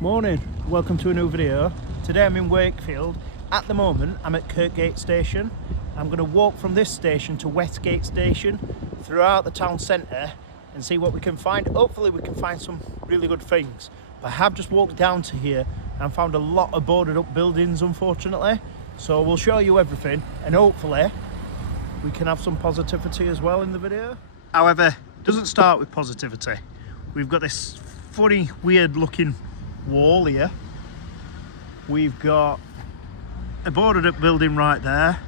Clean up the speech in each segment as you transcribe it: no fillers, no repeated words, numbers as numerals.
Morning, welcome to a new video. Today I'm in Wakefield. At the moment I'm at Kirkgate station. I'm going to walk from this station to Westgate station throughout the town centre and see what we can find. Hopefully we can find some really good things. But I have just walked down to here and found a lot of boarded up buildings, unfortunately. So we'll show you everything and hopefully we can have some positivity as well in the video. However, it doesn't start with positivity. We've got this funny, weird looking wall here. We've got a boarded up building right there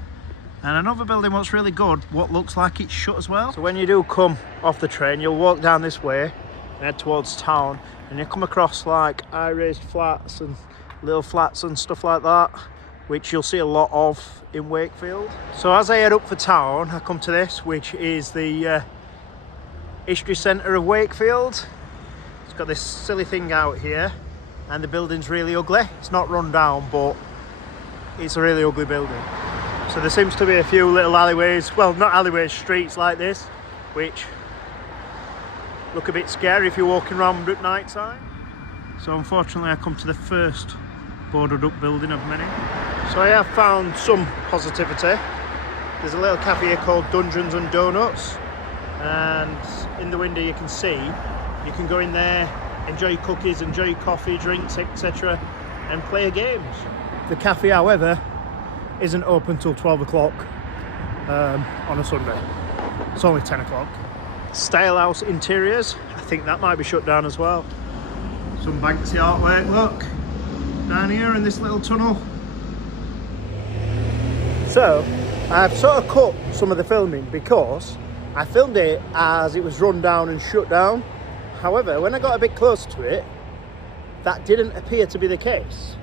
and another building what's really good, what looks like it's shut as well. So when you do come off the train, you'll walk down this way and head towards town and you come across like high raised flats and little flats and stuff like that, which you'll see a lot of in Wakefield. So as I head up for town, I come to this, which is the history centre of Wakefield. It's got this silly thing out here and the building's really ugly. It's not run down, but it's a really ugly building. So there seems to be a few little alleyways, well, not alleyways, streets like this, which look a bit scary if you're walking around at night time. So unfortunately I come to the first boarded up building of many. So I have found some positivity. There's a little cafe here called Dungeons and Donuts, and in the window you can see, you can go in there, enjoy your cookies, enjoy your coffee, drinks, etc. and play games. The cafe, however, isn't open till 12 o'clock on a Sunday. It's only 10 o'clock. Style House Interiors, I think that might be shut down as well. Some Banksy artwork, look, down here in this little tunnel. So, I've sort of cut some of the filming because I filmed it as it was run down and shut down. However, when I got a bit closer to it, that didn't appear to be the case.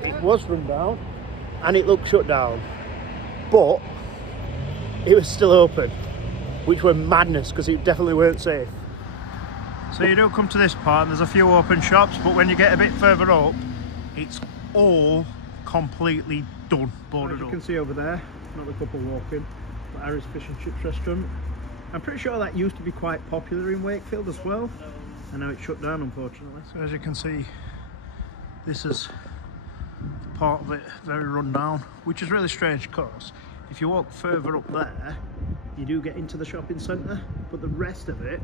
It was run down and it looked shut down, but it was still open, which were madness because it definitely weren't safe. So you do come to this part and there's a few open shops, but when you get a bit further up, it's all completely done, boarded up. As you can see over there, another couple walking, the Irish Fish and Chips restaurant. I'm pretty sure that used to be quite popular in Wakefield as well, and now it's shut down, unfortunately. So as you can see, this is part of it, very run down, which is really strange because if you walk further up there, you do get into the shopping centre, but the rest of it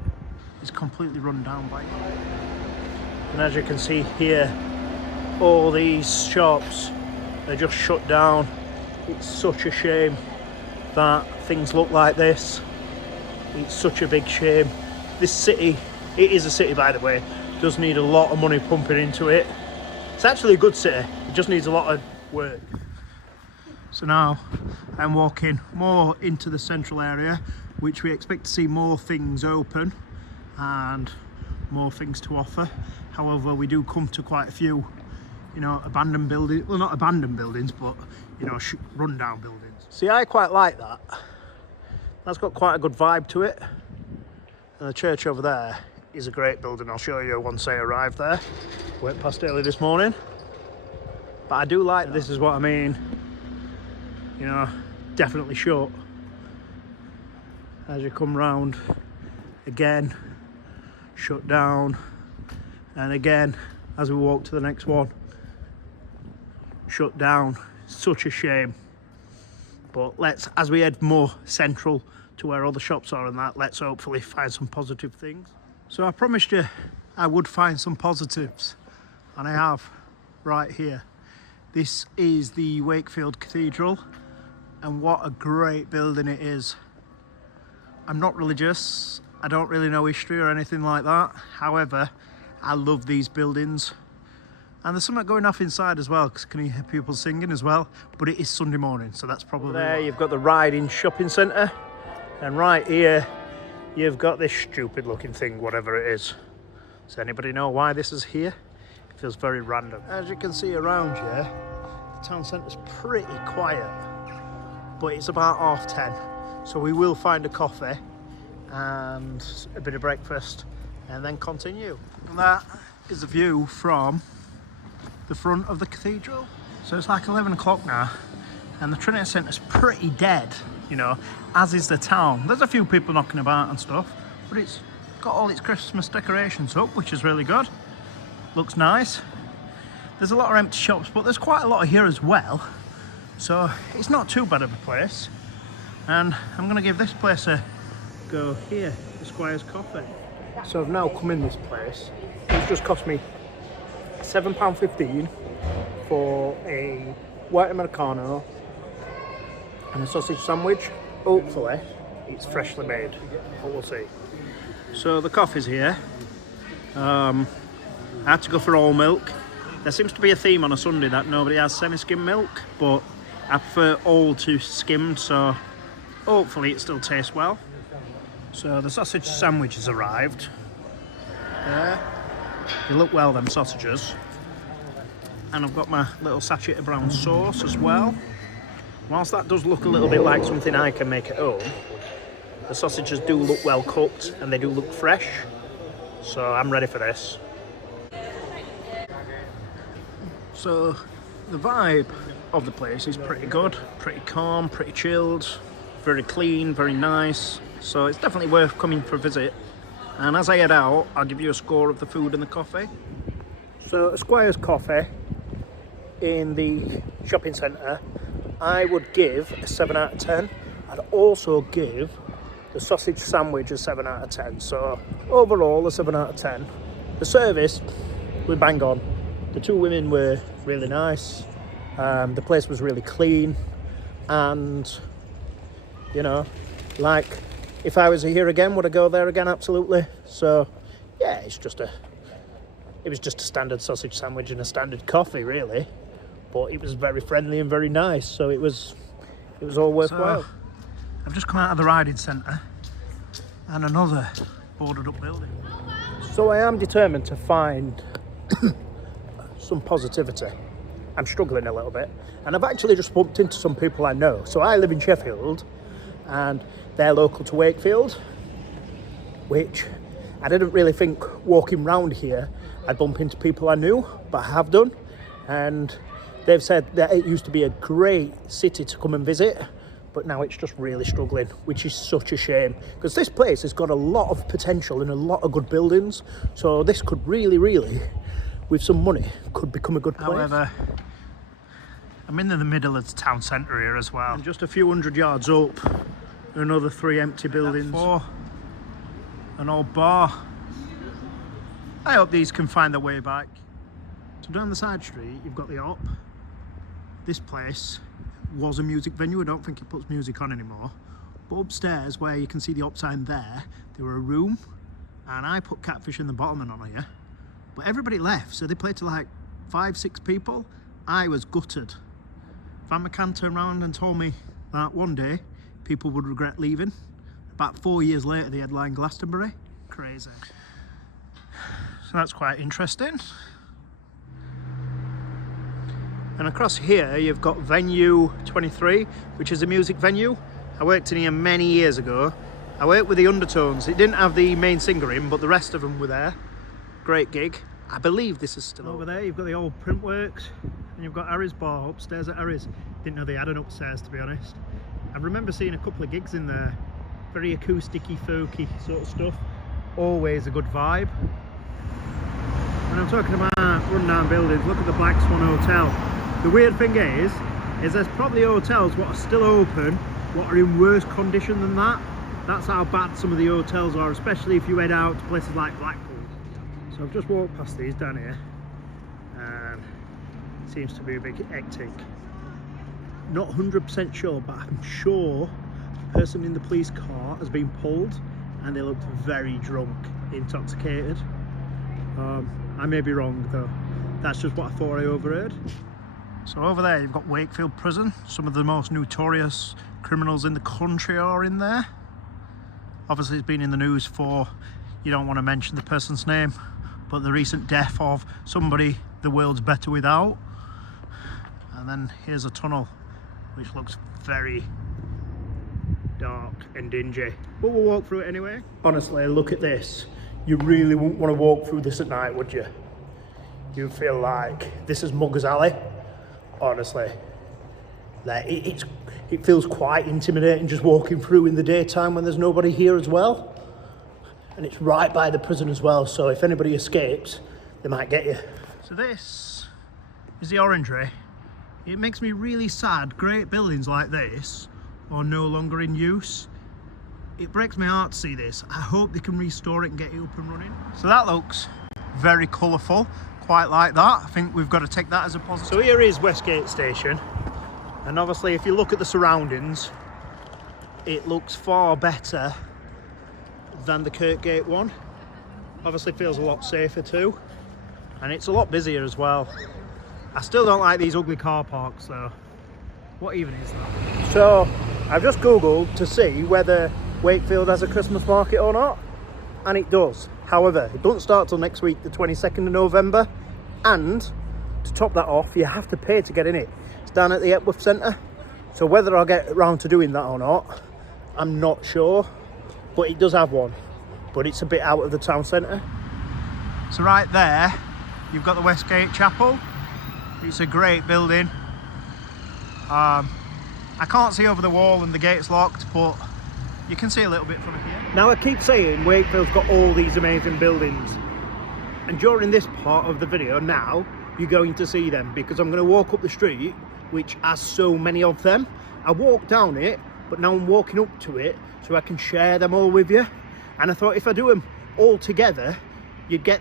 is completely run down by it. And as you can see here, all these shops are just shut down. It's such a shame that things look like this. It's such a big shame. This city, it is a city by the way, does need a lot of money pumping into it. It's actually a good city, it just needs a lot of work. So now I'm walking more into the central area, which we expect to see more things open and more things to offer. However, we do come to quite a few, you know, abandoned buildings, well not abandoned buildings, but you know, run down buildings. See, I quite like that. That's got quite a good vibe to it. And the church over there is a great building. I'll show you once I arrive there. Went past early this morning. But I do like that. This is what I mean. You know, definitely shut. As you come round, again, shut down. And again, as we walk to the next one, shut down. Such a shame. But let's, as we head more central to where all the shops are and that, let's hopefully find some positive things. So I promised you I would find some positives, and I have right here. This is the Wakefield Cathedral, and what a great building it is. I'm not religious, I don't really know history or anything like that. However, I love these buildings. And there's something going off inside as well, because can you hear people singing as well? But it is Sunday morning, so that's probably there. You've got the Riding Shopping Centre, and right here you've got this stupid looking thing, whatever it is. Does anybody know why this is here? It feels very random. As you can see around here, the town centre's pretty quiet, but it's about 10:30, so we will find a coffee and a bit of breakfast and then continue. And that is the view from the front of the cathedral. So it's like 11 o'clock now and the Trinity Centre's pretty dead, you know, as is the town. There's a few people knocking about and stuff, but it's got all its Christmas decorations up, which is really good. Looks nice. There's a lot of empty shops, but there's quite a lot here as well. So it's not too bad of a place. And I'm going to give this place a go here, Esquires Coffee. So I've now come in this place. It's just cost me £7.15 for a white Americano and a sausage sandwich. Hopefully it's freshly made, but we'll see. So the coffee's here. I had to go for all milk. There seems to be a theme on a Sunday that nobody has semi-skimmed milk, but I prefer all to skimmed, so hopefully it still tastes well. So the sausage sandwich has arrived. There. They look well, them sausages. And I've got my little sachet of brown sauce as well. Whilst that does look a little bit like something I can make at home, the sausages do look well cooked and they do look fresh. So I'm ready for this. So the vibe of the place is pretty good, pretty calm, pretty chilled, very clean, very nice. So it's definitely worth coming for a visit. And as I head out, I'll give you a score of the food and the coffee. So Esquires Coffee in the shopping centre, I would give a 7 out of 10. I'd also give the sausage sandwich a 7 out of 10. So overall, a 7 out of 10. The service, we bang on. The two women were really nice. The place was really clean. And, you know, like, if I was here again, would I go there again? Absolutely. So, yeah, it was just a standard sausage sandwich and a standard coffee, really. But it was very friendly and very nice, so it was all worthwhile. So, I've just come out of the riding centre and another boarded up building. So I am determined to find some positivity. I'm struggling a little bit, and I've actually just bumped into some people I know. So I live in Sheffield, and they're local to Wakefield, which I didn't really think walking round here I'd bump into people I knew, but I have done. And they've said that it used to be a great city to come and visit, but now it's just really struggling, which is such a shame, because this place has got a lot of potential and a lot of good buildings. So this could really, with some money, could become a good place. However, I'm in the middle of the town centre here as well. And just a few hundred yards up, another 3 empty buildings. That's 4. An old bar. I hope these can find their way back. So down the side street, you've got the Op. This place was a music venue. I don't think it puts music on anymore. But upstairs, where you can see the Op sign there were a room, and I put Catfish in the bottom and on here. But everybody left, so they played to like 5-6 people. I was gutted. Van McCann turned around and told me that one day people would regret leaving. About 4 years later, they headlined Glastonbury. Crazy. So that's quite interesting. And across here, you've got Venue 23, which is a music venue. I worked in here many years ago. I worked with the Undertones. It didn't have the main singer in, but the rest of them were there. Great gig. I believe this is still over there. You've got the old Printworks, and you've got Harry's bar upstairs at Harry's. Didn't know they had an upstairs, to be honest. I remember seeing a couple of gigs in there. Very acousticy, folky sort of stuff. Always a good vibe. When I'm talking about run-down buildings, look at the Black Swan Hotel. The weird thing is there's probably hotels what are still open, what are in worse condition than that. That's how bad some of the hotels are, especially if you head out to places like Blackpool. So I've just walked past these down here, and it seems to be a big hectic. Not 100% sure, but I'm sure the person in the police car has been pulled, and they looked very drunk, intoxicated. I may be wrong though. That's just what I thought I overheard. So over there you've got Wakefield Prison. Some of the most notorious criminals in the country are in there. Obviously it's been in the news for, you don't want to mention the person's name, but the recent death of somebody the world's better without. And then here's a tunnel which looks very dark and dingy, but we'll walk through it anyway. Honestly, look at this. You really wouldn't want to walk through this at night, would you? You feel like this is Muggers Alley. Honestly, like it feels quite intimidating just walking through in the daytime when there's nobody here as well. And it's right by the prison as well, so if anybody escapes, they might get you. So this is the orangery. It makes me really sad. Great buildings like this are no longer in use. It breaks my heart to see this. I hope they can restore it and get it up and running. So that looks very colourful, quite like that. I think we've got to take that as a positive. So here is Westgate Station, and obviously if you look at the surroundings, it looks far better than the Kirkgate one. Obviously feels a lot safer too, and it's a lot busier as well. I still don't like these ugly car parks though. What even is that? So I've just googled to see whether Wakefield has a Christmas market or not, and it does. However, it doesn't start till next week, the 22nd of November, and to top that off, you have to pay to get in it. It's down at the Epworth Centre, so whether I'll get around to doing that or not, I'm not sure, but it does have one, but it's a bit out of the town centre. So right there, you've got the Westgate Chapel. It's a great building. I can't see over the wall and the gate's locked, but you can see a little bit from here. Now I keep saying Wakefield's got all these amazing buildings, and during this part of the video now, you're going to see them, because I'm going to walk up the street, which has so many of them. I walked down it, but now I'm walking up to it so I can share them all with you. And I thought if I do them all together, you'd get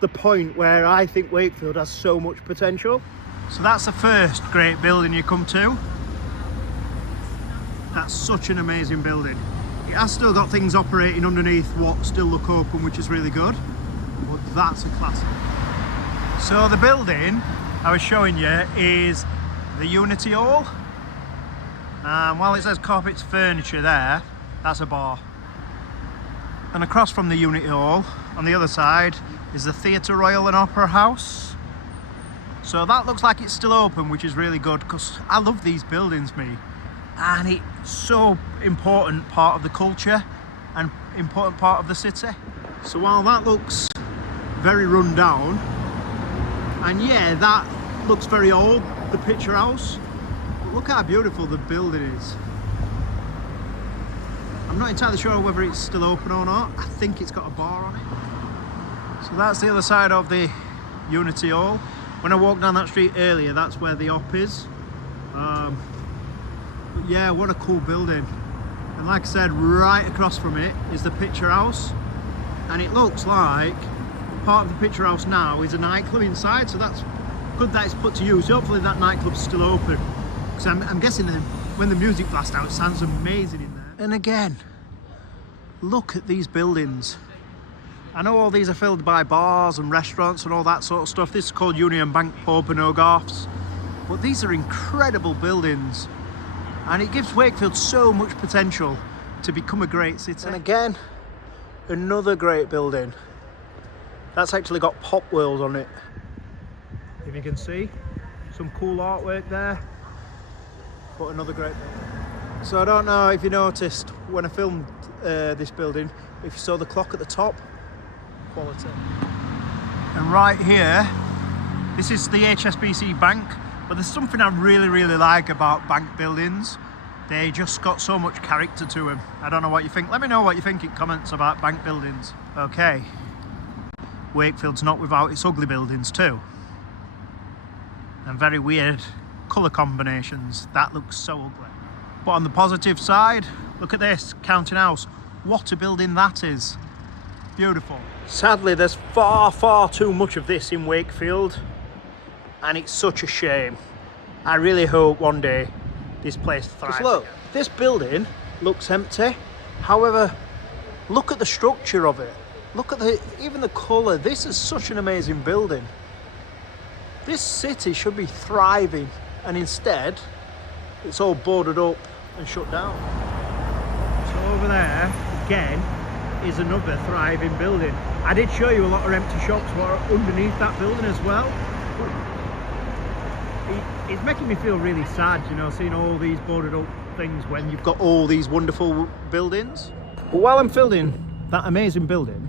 the point where I think Wakefield has so much potential. So that's the first great building you come to. That's such an amazing building. It has still got things operating underneath what still look open, which is really good, but that's a classic. So the building I was showing you is the Unity Hall. While it says carpets furniture there, that's a bar. And across from the Unity Hall, on the other side, is the Theatre Royal and Opera House. So that looks like it's still open, which is really good, because I love these buildings, me. And it's so important part of the culture and important part of the city. So while that looks very run down, and yeah, that looks very old, the picture house, but look how beautiful the building is. I'm not entirely sure whether it's still open or not. I think it's got a bar on it. So that's the other side of the Unity Hall. When I walked down that street earlier, that's where the op is. But yeah, what a cool building. And like I said, right across from it is the picture house. And it looks like part of the picture house now is a nightclub inside, so that's good that it's put to use. Hopefully that nightclub's still open, because I'm guessing that when the music blasts out, it sounds amazing in there. And again, look at these buildings. I know all these are filled by bars and restaurants and all that sort of stuff. This is called Union Bank Pub and O'Garth's, but these are incredible buildings, and it gives Wakefield so much potential to become a great city. And again, another great building. That's actually got Pop World on it. If you can see, some cool artwork there, but another great building. So I don't know if you noticed when I filmed this building, if you saw the clock at the top, quality. And right here, this is the HSBC Bank, but there's something I really like about bank buildings. They just got so much character to them. I don't know what you think. Let me know what you think in comments about bank buildings. Okay, Wakefield's not without its ugly buildings too. And very weird colour combinations. That looks so ugly. But on the positive side, look at this, Counting House. What a building that is. Beautiful. Sadly, there's far too much of this in Wakefield, and it's such a shame. I really hope one day this place thrives. Because look, this building looks empty. However, look at the structure of it. Look at even the colour. This is such an amazing building. This city should be thriving, and instead, it's all boarded up and shut down. So over there, again, is another thriving building. I did show you a lot of empty shops that are underneath that building as well. It's making me feel really sad, you know, seeing all these boarded up things when you've got all these wonderful buildings. But while I'm filming that amazing building,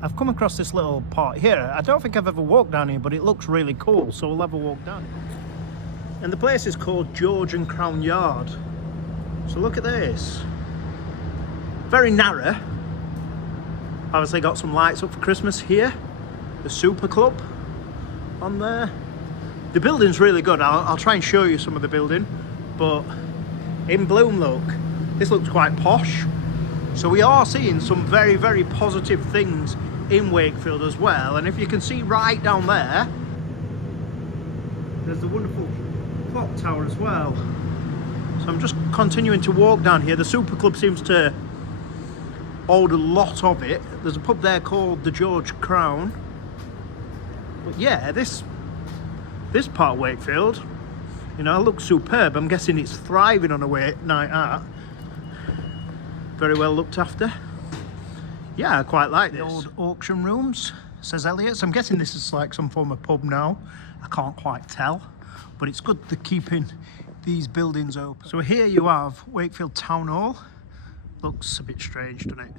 I've come across this little part here. I don't think I've ever walked down here, but it looks really cool, so we'll have a walk down it. And the place is called George and Crown Yard. So look at this. Very narrow. Obviously got some lights up for Christmas here. The Super Club on there. The building's really good. I'll try and show you some of the building, but in Bloom, look, this looks quite posh. So we are seeing some very, very positive things in Wakefield as well. And if you can see right down there, there's the wonderful clock tower as well. So I'm just continuing to walk down here. The Super Club seems to hold a lot of it. There's a pub there called the George Crown. But yeah, this part of Wakefield, you know, looks superb. I'm guessing it's thriving on a night out. Very well looked after. Yeah, I quite like this. The old auction rooms, says Elliot's. I'm guessing this is like some form of pub now. I can't quite tell, but it's good they're keeping these buildings open. So here you have Wakefield Town Hall. Looks a bit strange, doesn't it?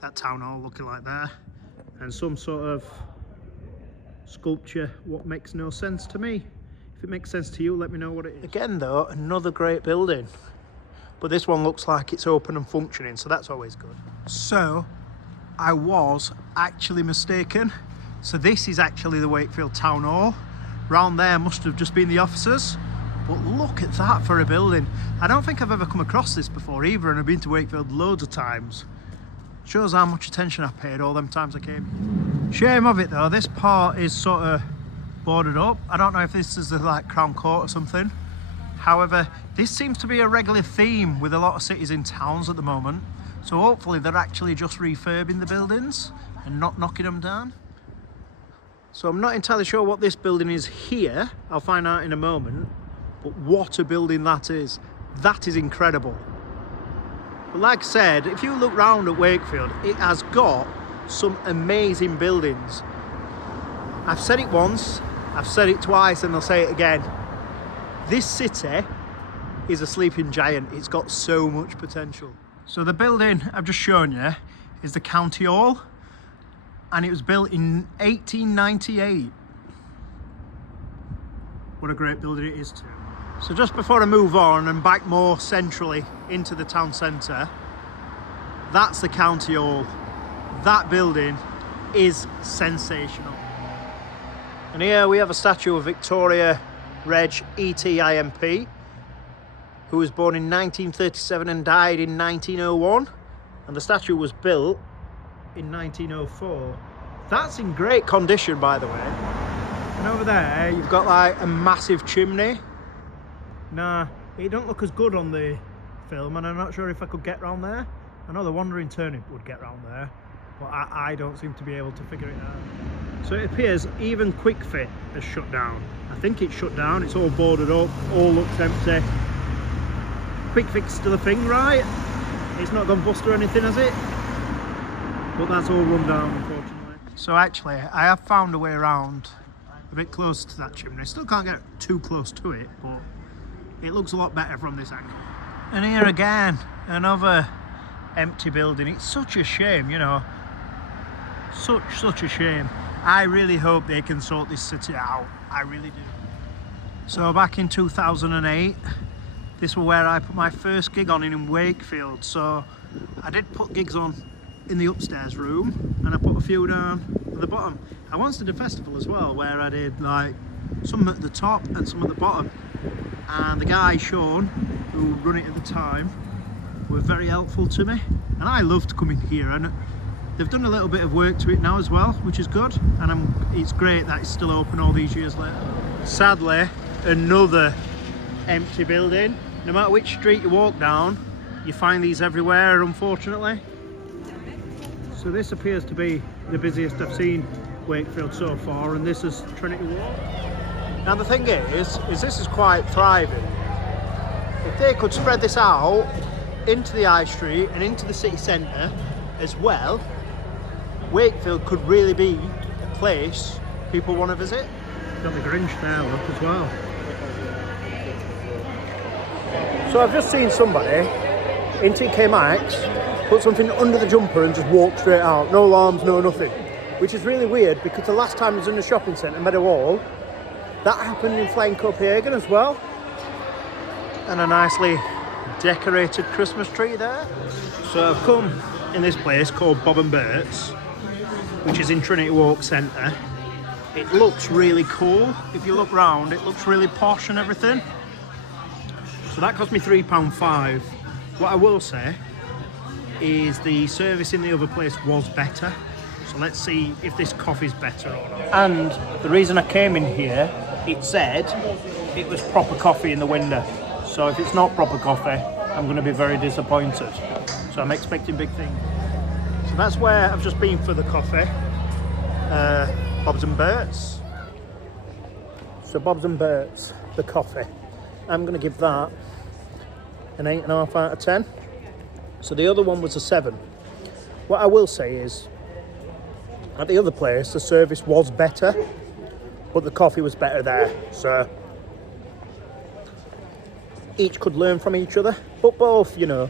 That town hall looking like there. And some sort of sculpture, what makes no sense to me. If it makes sense to you, let me know what it is. Again though, another great building. But this one looks like it's open and functioning, so that's always good. So, I was actually mistaken. So this is actually the Wakefield Town Hall. Round there must have just been the officers. But look at that for a building. I don't think I've ever come across this before either, and I've been to Wakefield loads of times. Shows how much attention I paid all them times I came. Shame of it though, this part is sort of boarded up. I don't know if this is the like Crown Court or something. However, this seems to be a regular theme with a lot of cities in towns at the moment. So hopefully they're actually just refurbing the buildings and not knocking them down. So I'm not entirely sure what this building is here. I'll find out in a moment. But what a building that is. That is incredible. But like I said, if you look round at Wakefield, it has got some amazing buildings. I've said it once, I've said it twice, and I'll say it again. This city is a sleeping giant. It's got so much potential. So the building I've just shown you is the County Hall, and it was built in 1898. What a great building it is too. So just before I move on and back more centrally into the town centre, that's the County Hall. That building is sensational. And here we have a statue of Victoria Reg ETIMP, who was born in 1937 and died in 1901. And the statue was built in 1904. That's in great condition, by the way. And over there, you've got like a massive chimney. Nah, it don't look as good on the film, and I'm not sure if I could get round there. I know the Wandering Turnip would get round there, but I don't seem to be able to figure it out. So it appears even Quick Fit has shut down. I think it's shut down, it's all boarded up, all looks empty. Quick Fit's still a thing, right? It's not gone bust or anything, has it? But that's all run down, unfortunately. So actually, I have found a way around a bit close to that chimney. Still can't get too close to it, but it looks a lot better from this angle. And here again, another empty building. It's such a shame, you know. Such a shame. I really hope they can sort this city out. I really do. So back in 2008, this was where I put my first gig on in Wakefield. So I did put gigs on in the upstairs room, and I put a few down at the bottom. I once did a festival as well where I did like some at the top and some at the bottom. And the guy, Sean, who run it at the time, were very helpful to me. And I loved coming here, and they've done a little bit of work to it now as well, which is good. And it's great that it's still open all these years later. Sadly, another empty building. No matter which street you walk down, you find these everywhere, unfortunately. So this appears to be the busiest I've seen Wakefield so far, and this is Trinity Walk. Now the thing is this is quite thriving. If they could spread this out into the high street and into the city centre as well, Wakefield could really be a place people want to visit. Got the Grinch there, look, as well. So I've just seen somebody in TK Maxx put something under the jumper and just walk straight out. No alarms, no nothing. Which is really weird because the last time I was in the shopping centre, Meadow Hall, that happened in Flying Copenhagen as well. And a nicely decorated Christmas tree there. So I've come in this place called Bob and Burts, which is in Trinity Walk Centre. It looks really cool. If you look round, it looks really posh and everything. So that cost me £3.5. What I will say is the service in the other place was better. So let's see if this coffee's better or not. And the reason I came in here, it said it was proper coffee in the window. So if it's not proper coffee, I'm going to be very disappointed. So I'm expecting big things. So that's where I've just been for the coffee. Bob's and Burts. So Bob's and Burts, the coffee. I'm going to give that an 8.5 out of 10. So the other one was a 7. What I will say is, at the other place, the service was better, but the coffee was better there. So each could learn from each other, but both, you know,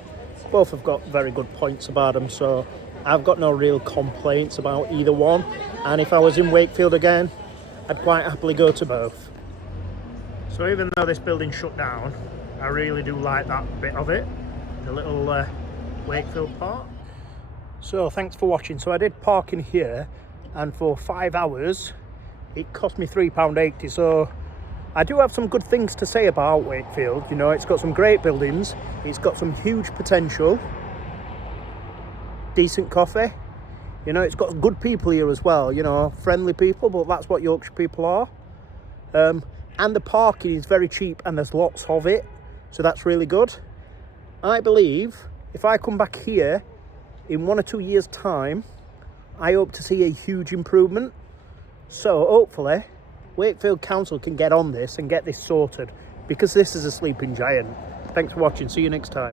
both have got very good points about them. So I've got no real complaints about either one. And if I was in Wakefield again, I'd quite happily go to both. So even though this building shut down, I really do like that bit of it, the little Wakefield part. So thanks for watching. So I did park in here, and for 5 hours it cost me £3.80. So I do have some good things to say about Wakefield. You know, it's got some great buildings, it's got some huge potential, decent coffee, you know, it's got good people here as well, you know, friendly people, but that's what Yorkshire people are. And the parking is very cheap and there's lots of it, so that's really good. I believe if I come back here in 1 or 2 years' time, I hope to see a huge improvement. So hopefully Wakefield Council can get on this and get this sorted, because this is a sleeping giant. Thanks for watching. See you next time.